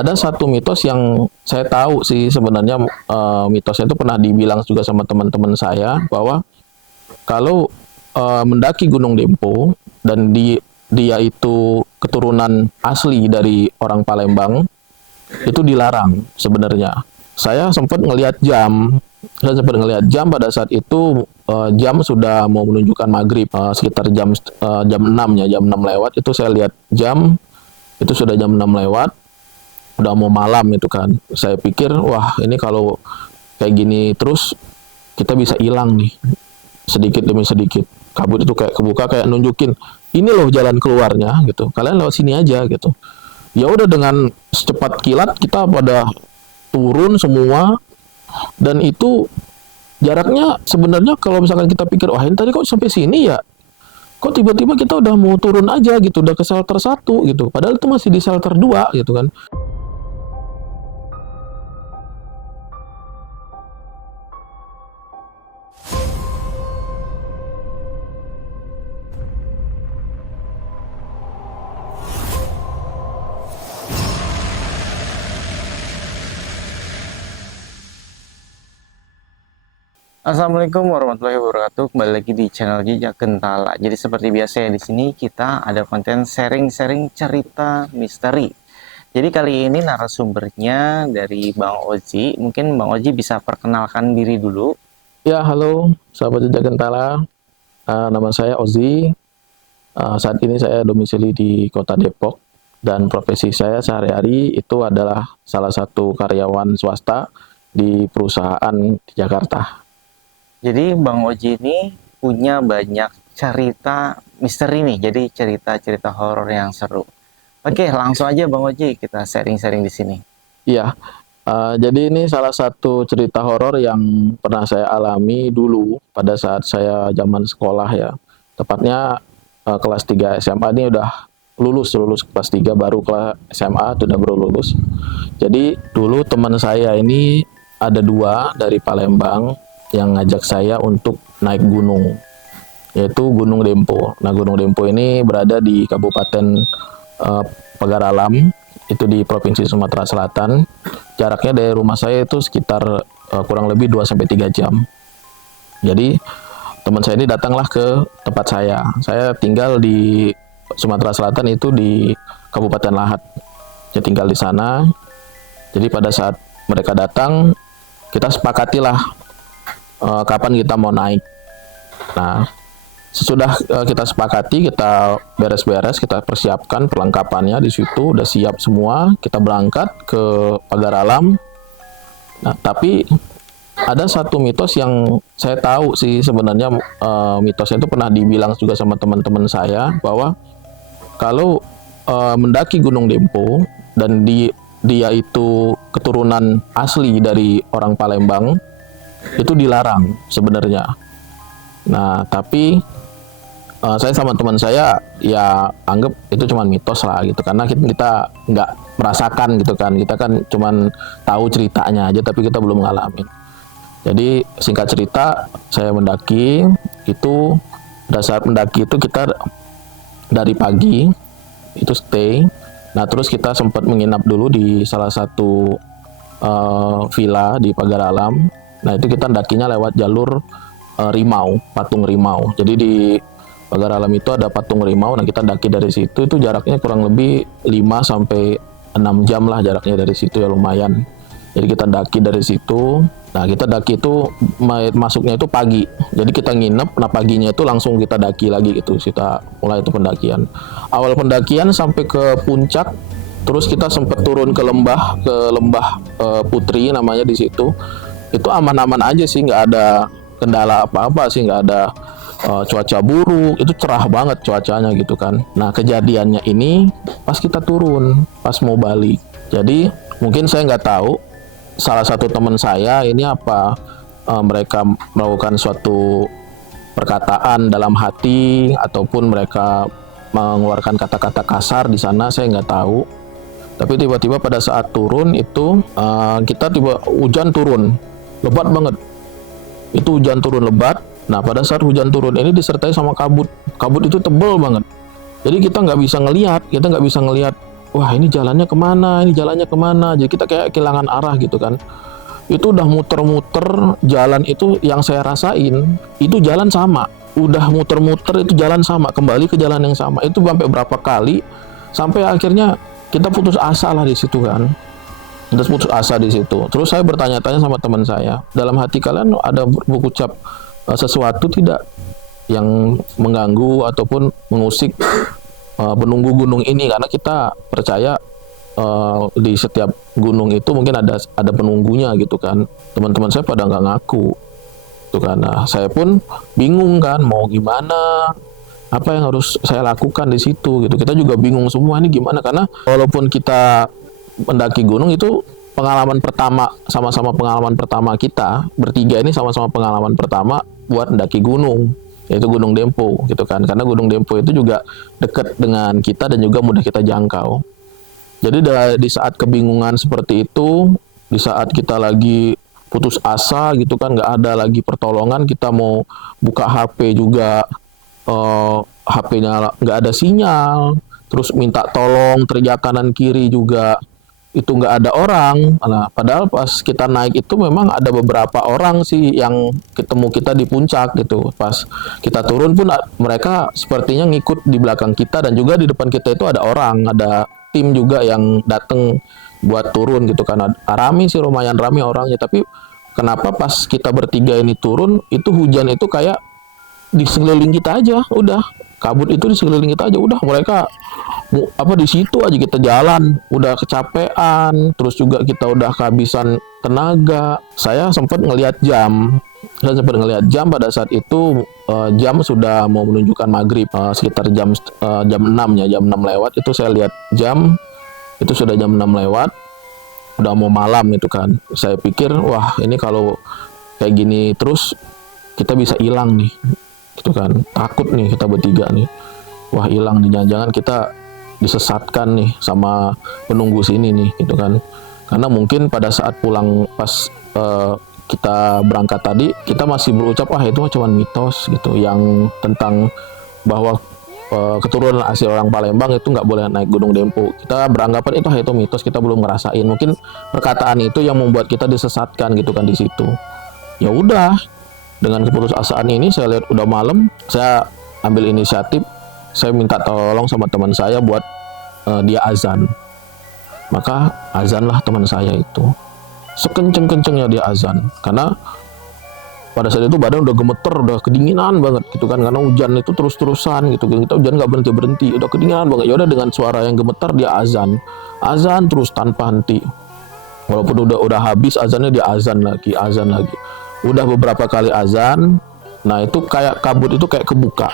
ada satu mitos yang saya tahu sih sebenarnya, mitosnya itu pernah dibilang juga sama teman-teman saya bahwa kalau mendaki Gunung Dempo dan dia itu keturunan asli dari orang Palembang, itu dilarang sebenarnya. Saya sempat ngelihat jam pada saat itu, jam sudah mau menunjukkan maghrib, sekitar jam 6 ya, jam 6 lewat itu saya lihat jam, itu sudah jam 6 lewat, udah mau malam itu kan. Saya pikir, wah ini kalau kayak gini terus kita bisa hilang nih, sedikit demi sedikit. Kabut itu kayak kebuka, kayak nunjukin, ini loh jalan keluarnya gitu. Kalian lewat sini aja gitu. Ya udah, dengan secepat kilat kita pada turun semua, dan itu jaraknya sebenarnya kalau misalkan kita pikir, wah ini tadi kok sampai sini ya, kok tiba-tiba kita udah mau turun aja gitu, udah ke shelter 1 gitu, padahal itu masih di shelter 2 gitu kan. Assalamualaikum warahmatullahi wabarakatuh. Kembali lagi di channel Jejak Gentala. Jadi seperti biasa ya, di sini kita ada konten sharing-sharing cerita misteri. Jadi kali ini narasumbernya dari Bang Oji. Mungkin Bang Oji bisa perkenalkan diri dulu. Ya, halo sahabat Jejak Gentala. Nama saya Ozi. Saat ini saya domisili di Kota Depok, dan profesi saya sehari-hari itu adalah salah satu karyawan swasta di perusahaan di Jakarta. Jadi Bang Oji ini punya banyak cerita misteri nih. Jadi cerita-cerita horor yang seru. Oke, langsung aja Bang Oji kita sharing-sharing di sini. Iya, jadi ini salah satu cerita horor yang pernah saya alami dulu pada saat saya zaman sekolah ya. Tepatnya kelas 3 SMA, ini udah lulus kelas 3, baru kelas SMA itu udah baru lulus. Jadi dulu teman saya ini ada 2 dari Palembang yang ngajak saya untuk naik gunung, yaitu Gunung Dempo. Nah, Gunung Dempo ini berada di Kabupaten Pagaralam, itu di Provinsi Sumatera Selatan. Jaraknya dari rumah saya itu sekitar kurang lebih 2-3 jam. Jadi teman saya ini datanglah ke tempat saya. Saya tinggal di Sumatera Selatan, itu di Kabupaten Lahat. Saya tinggal di sana. Jadi pada saat mereka datang, kita sepakatilah kapan kita mau naik. Nah, sesudah kita sepakati, kita beres-beres, kita persiapkan perlengkapannya di situ, udah siap semua, kita berangkat ke Pagaralam. Nah, tapi ada satu mitos yang saya tahu sih sebenarnya, mitosnya itu pernah dibilang juga sama teman-teman saya bahwa kalau mendaki Gunung Dempo dan dia itu keturunan asli dari orang Palembang, itu dilarang sebenarnya. Nah, tapi saya sama teman saya ya anggap itu cuma mitos lah gitu, karena kita nggak merasakan gitu kan, kita kan cuma tahu ceritanya aja tapi kita belum ngalamin. Jadi singkat cerita, saya mendaki itu, pada saat mendaki itu kita dari pagi itu stay. Nah, terus kita sempat menginap dulu di salah satu villa di Pagaralam. Nah, itu kita dakinya lewat jalur Rimau, patung Rimau. Jadi di Pagaralam itu ada patung Rimau. Nah, kita daki dari situ, itu jaraknya kurang lebih 5-6 jam lah jaraknya dari situ, ya lumayan. Jadi kita daki dari situ. Nah, kita daki itu masuknya itu pagi. Jadi kita nginep, nah paginya itu langsung kita daki lagi gitu. Kita mulai itu pendakian. Awal pendakian sampai ke puncak, terus kita sempat turun ke lembah, Putri namanya di situ. Itu aman-aman aja sih, nggak ada kendala apa-apa sih, nggak ada cuaca buruk, itu cerah banget cuacanya gitu kan. Nah, kejadiannya ini pas kita turun, pas mau balik. Jadi mungkin saya nggak tahu, salah satu teman saya ini apa mereka melakukan suatu perkataan dalam hati ataupun mereka mengeluarkan kata-kata kasar di sana, saya nggak tahu. Tapi tiba-tiba pada saat turun itu kita hujan turun lebat banget. Itu hujan turun lebat. Nah, pada saat hujan turun ini disertai sama kabut. Kabut itu tebal banget. Jadi kita nggak bisa ngelihat wah ini jalannya kemana, ini jalannya kemana. Jadi kita kayak kehilangan arah gitu kan. Itu udah muter-muter jalan itu yang saya rasain, itu jalan sama. Udah muter-muter itu jalan sama, kembali ke jalan yang sama. Itu sampai berapa kali, sampai akhirnya kita putus asa lah di situ kan. Terus putus asa di situ. Terus saya bertanya-tanya sama teman saya, dalam hati kalian ada berucap sesuatu tidak yang mengganggu ataupun mengusik penunggu gunung ini? Karena kita percaya di setiap gunung itu mungkin ada penunggunya gitu kan. Teman-teman saya pada nggak ngaku tuh kan. Nah, saya pun bingung kan mau gimana, apa yang harus saya lakukan di situ gitu. Kita juga bingung semua ini gimana, karena walaupun kita mendaki gunung itu pengalaman pertama, sama-sama pengalaman pertama kita bertiga ini, sama-sama pengalaman pertama buat mendaki gunung, yaitu Gunung Dempo gitu kan. Karena Gunung Dempo itu juga dekat dengan kita dan juga mudah kita jangkau. Jadi di saat kebingungan seperti itu, di saat kita lagi putus asa gitu kan, nggak ada lagi pertolongan, kita mau buka HP juga HP-nya nggak ada sinyal, terus minta tolong teriak kanan kiri juga itu nggak ada orang. Nah, padahal pas kita naik itu memang ada beberapa orang sih yang ketemu kita di puncak gitu. Pas kita turun pun mereka sepertinya ngikut di belakang kita, dan juga di depan kita itu ada orang, ada tim juga yang datang buat turun gitu kan. Rame sih, lumayan rame orangnya. Tapi kenapa pas kita bertiga ini turun, itu hujan itu kayak di sekeliling kita aja, udah kabut itu di sekeliling kita aja, udah mereka di situ aja kita jalan udah kecapean, terus juga kita udah kehabisan tenaga. Saya sempat ngelihat jam, pada saat itu jam sudah mau menunjukkan maghrib, sekitar jam 6 ya, jam 6 lewat itu saya lihat jam, itu sudah jam 6 lewat, udah mau malam itu kan. Saya pikir wah ini kalau kayak gini terus kita bisa hilang nih gitu kan. Takut nih kita bertiga nih, wah hilang nih, jangan-jangan kita disesatkan nih sama penunggu sini nih gitu kan. Karena mungkin pada saat pulang pas kita berangkat tadi, kita masih berucap itu cuma mitos gitu, yang tentang bahwa keturunan asli orang Palembang itu nggak boleh naik Gunung Dempo. Kita beranggapan itu mitos, kita belum ngerasain. Mungkin perkataan itu yang membuat kita disesatkan gitu kan di situ. Ya udah, dengan keputusasaan ini saya lihat udah malam, saya ambil inisiatif, saya minta tolong sama teman saya buat dia azan. Maka azanlah teman saya itu, sekenceng-kencengnya dia azan. Karena pada saat itu badan udah gemeter, udah kedinginan banget gitu kan, karena hujan itu terus-terusan gitu. Kita hujan nggak berhenti-berhenti, udah kedinginan banget. Ya udah, dengan suara yang gemetar dia azan terus tanpa henti. Walaupun udah habis azannya, dia azan lagi. Udah beberapa kali azan. Nah itu kayak kabut itu kayak kebuka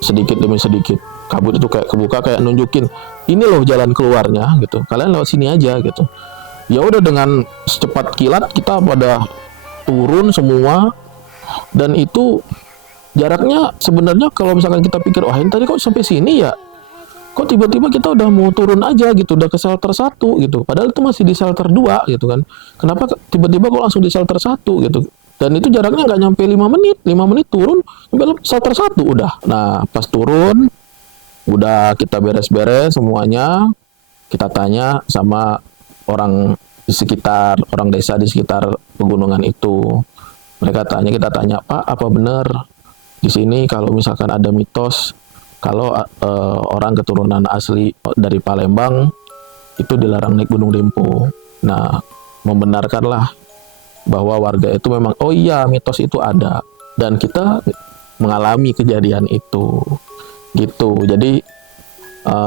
sedikit demi sedikit. Kabut itu kayak kebuka, kayak nunjukin ini loh jalan keluarnya gitu, kalian lewat sini aja gitu. Ya udah, dengan secepat kilat kita pada turun semua. Dan itu jaraknya sebenarnya kalau misalkan kita pikir ini tadi kok sampai sini ya, kok tiba-tiba kita udah mau turun aja gitu, udah ke shelter 1 gitu, padahal itu masih di shelter 2 gitu kan. Kenapa tiba-tiba kok langsung di shelter 1 gitu. Dan itu jaraknya nggak nyampe 5 menit turun sampai shelter 1 udah. Nah pas turun udah kita beres-beres semuanya, kita tanya sama orang di sekitar, orang desa di sekitar pegunungan itu. Kita tanya, Pak, apa benar di sini kalau misalkan ada mitos kalau orang keturunan asli dari Palembang itu dilarang naik Gunung Dempo? Nah, membenarkanlah bahwa warga itu memang, oh iya, mitos itu ada, dan kita mengalami kejadian itu gitu. Jadi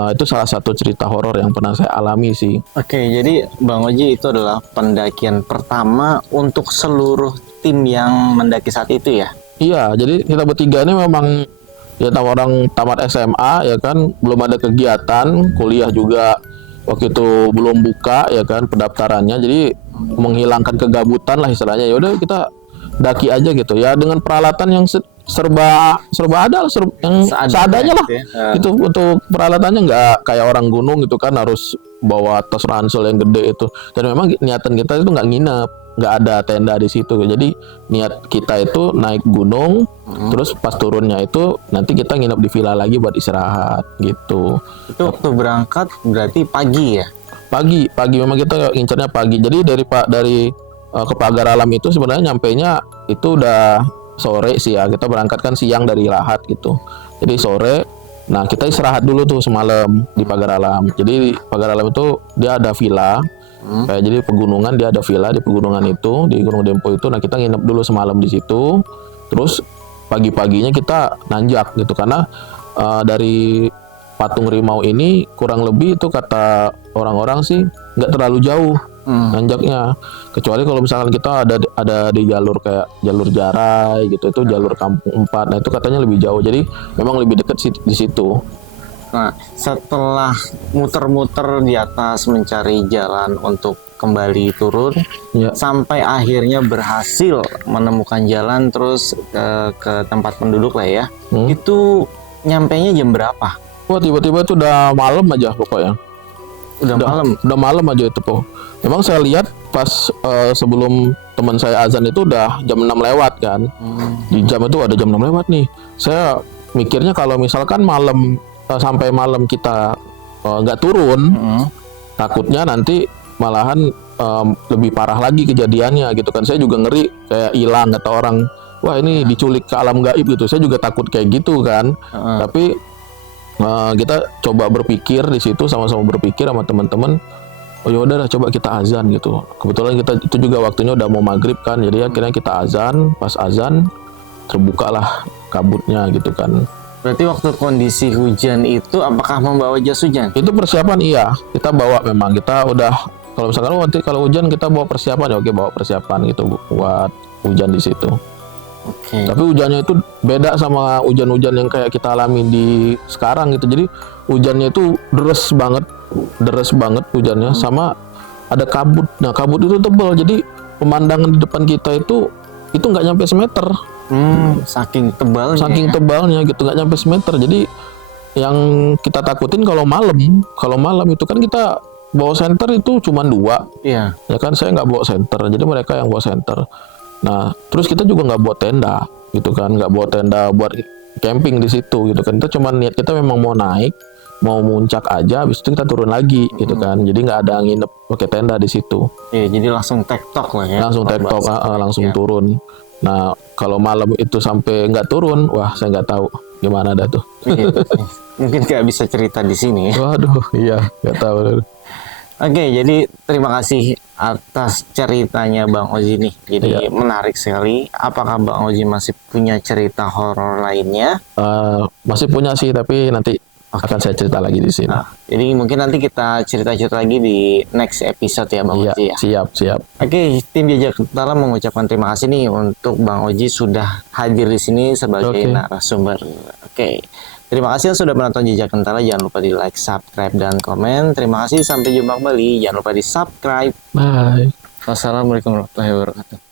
itu salah satu cerita horor yang pernah saya alami sih. Oke, jadi Bang Oji itu adalah pendakian pertama untuk seluruh tim yang mendaki saat itu ya? Iya, jadi kita bertiga ini memang ya orang tamat SMA ya kan, belum ada kegiatan, kuliah juga waktu itu belum buka ya kan pendaftarannya. Jadi menghilangkan kegabutan lah istilahnya. Ya udah kita daki aja gitu ya, dengan peralatan yang serba ada lah, yang seadanya lah. gitu ya. Itu untuk peralatannya nggak kayak orang gunung gitu kan, harus bawa tas ransel yang gede itu. Dan memang niatan kita itu nggak nginep, nggak ada tenda di situ. Jadi niat kita itu naik gunung, terus pas turunnya itu nanti kita nginep di villa lagi buat istirahat gitu. Itu waktu berangkat berarti pagi ya? Pagi memang kita incernya pagi. Jadi dari ke Pagar Alam itu sebenarnya nyampainya itu udah sore sih ya. Kita berangkat kan siang dari Lahat gitu. Jadi sore, nah kita istirahat dulu tuh semalam di Pagar Alam. Jadi di Pagar Alam itu dia ada villa. Kayak jadi pegunungan, dia ada villa di pegunungan itu, di Gunung Dempo itu. Nah kita nginep dulu semalam di situ. Terus pagi-paginya kita nanjak gitu, karena dari Patung Rimau ini kurang lebih itu kata orang-orang sih nggak terlalu jauh nanjaknya, kecuali kalau misalkan kita ada di jalur kayak jalur Jarai gitu, itu jalur Kampung 4. Nah itu katanya lebih jauh, jadi memang lebih dekat di situ. Nah, setelah muter-muter di atas mencari jalan untuk kembali turun, Ya. sampai akhirnya berhasil menemukan jalan terus ke tempat penduduk lah ya. Itu nyampainya jam berapa? Wah tiba-tiba itu udah malam aja pokoknya. Udah malam. Udah malam aja itu po. Memang saya lihat pas sebelum teman saya azan itu udah jam 6 lewat kan. Di jam itu ada jam 6 lewat nih. Saya mikirnya kalau misalkan malam sampai malam kita nggak turun, takutnya nanti malahan lebih parah lagi kejadiannya gitu kan. Saya juga ngeri kayak hilang kata orang. Wah ini diculik ke alam gaib gitu. Saya juga takut kayak gitu kan. Tapi kita coba berpikir di situ, sama-sama berpikir sama teman-teman. Oh ya udahlah, coba kita azan gitu. Kebetulan kita itu juga waktunya udah mau maghrib kan, jadi akhirnya kita azan. Pas azan terbukalah kabutnya gitu kan. Berarti waktu kondisi hujan itu apakah membawa jas hujan? Itu persiapan, iya kita bawa, memang kita udah, kalau misalkan nanti kalau hujan kita bawa persiapan, ya oke bawa persiapan gitu buat hujan di situ. Oke. Tapi hujannya itu beda sama hujan-hujan yang kayak kita alami di sekarang gitu. Jadi hujannya itu deras banget hujannya, sama ada kabut. Nah kabut itu tebal, jadi pemandangan di depan kita itu nggak nyampe semeter. Saking tebalnya. Saking tebalnya gitu, nggak nyampe semeter. Jadi yang kita takutin kalau malam itu kan kita bawa senter itu cuma 2. Iya. Ya kan, saya nggak bawa senter, jadi mereka yang bawa senter. Nah, terus kita juga nggak bawa tenda, gitu kan, nggak bawa tenda buat camping di situ, gitu kan. Kita cuma niat kita memang mau naik, mau muncak aja, habis itu kita turun lagi, gitu kan. Jadi nggak ada nginep pakai tenda di situ. Iya, jadi langsung tektok lah ya. Langsung tektok, langsung Ya. turun. Nah, kalau malam itu sampai nggak turun, wah saya nggak tahu gimana dah tuh. Iya. Mungkin nggak bisa cerita di sini ya. Waduh, iya nggak tahu. Oke, jadi terima kasih atas ceritanya Bang Oji nih. Jadi menarik sekali. Apakah Bang Oji masih punya cerita horor lainnya? Masih punya sih, tapi nanti akan saya cerita lagi di sini. Nah, jadi mungkin nanti kita cerita-cerita lagi di next episode ya Bang Iya, Oji ya. siap. Oke, tim Jejak Kentara mengucapkan terima kasih nih untuk Bang Oji sudah hadir di sini sebagai narasumber. Oke. Terima kasih yang sudah menonton Jejak Kentara. Jangan lupa di like, subscribe, dan komen. Terima kasih. Sampai jumpa kembali. Jangan lupa di subscribe. Bye. Wassalamualaikum warahmatullahi wabarakatuh.